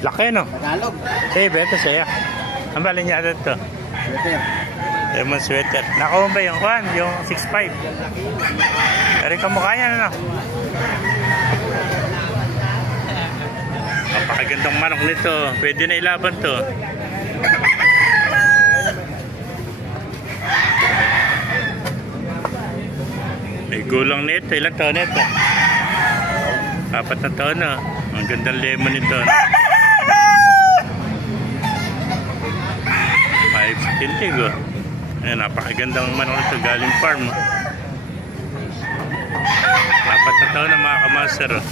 Laki, no? Tagalog. Sige, beto sa'yo. Ang bali niya ito. Sweater. Lemon sweater. Nakuha ba yung kwan? Yung 6'5". Pero yung kamukha niya, ano? Napakagandang manok nito. Pwede na ilaban to. May gulang nito. Ilang taon nito? 4 na taon na. Ang gandang lemon nito. 5 tintig, oh. Ayan, napakagandang manok nito. Galing farm, oh. 4 na taon na, mga kamaster, oh.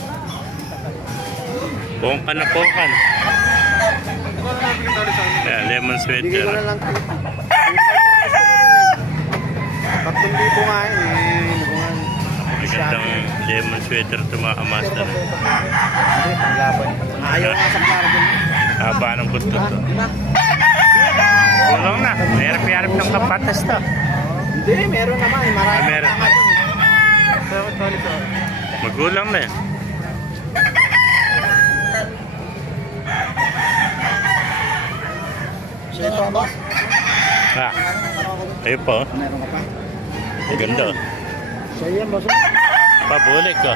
Pongkan na pongkan. Ayan, lemon sweater. Bigay ko na lang 3,000 nga yun. Magandang lemon sweater ito, mga kamaster. Hindi, panglaban. Ayaw nga sa klaro dun. Haba ng buntot to. Kulong na. Mayarap-yarap ng kapatas to. Hindi, meron naman. Marami meron. tama dun. Magulang na eh. Siya ito, boss. Ah, ayun po. Meron ka pa. Maganda. Siya yan, boss. Pabulik ko.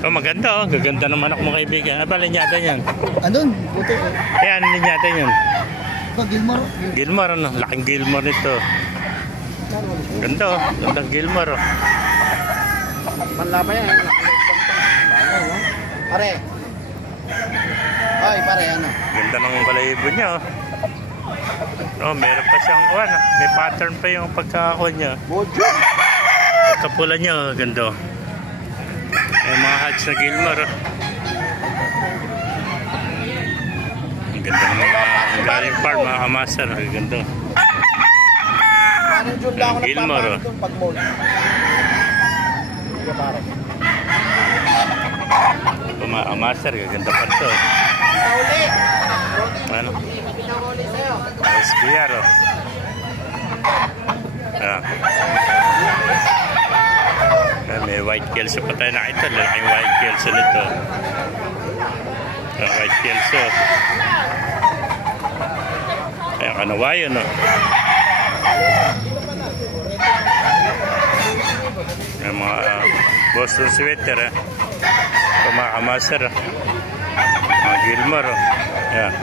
Oh, maganda, oh. Gaganda naman ako, mga kaibigan. Ano ba linyada yan? Andun, puti. Eh, ano linyada yun? Ito, Gilmore. Gilmore, ano? Laking Gilmore nito. Ganda, oh. Gandang Gilmore, oh. Panlaban yan. Pare. Ay, pare, ano? Ganda ng balahibo niya, oh. Oh, meron pa siyang, ano, may pattern pa yung pagkakakuha niya. Mojo. Pagkapula niya, oh. Ganda, oh. May mga hatch na Gilmore, oh. Ang ganda ng mga galing farm, mga kamaster, oh. Ang ganda. Anong June lang ako Gilmore, nagpapalit doon pag mall. Sige, pare. Ito, mga kamaster, gaganda pa ito. Pauli. Ano? Pinahuli sa'yo. SPR, oh. Ayan. Ayan, may white kelso pa tayo nakita. Lalaking white kelso nito. Ayan, white kelso. Ayan, kanawayan, oh. Ayan, mga Boston sweater, eh. Ito, mga kamaster, oh. Mga Gilmore, oh. Ayan.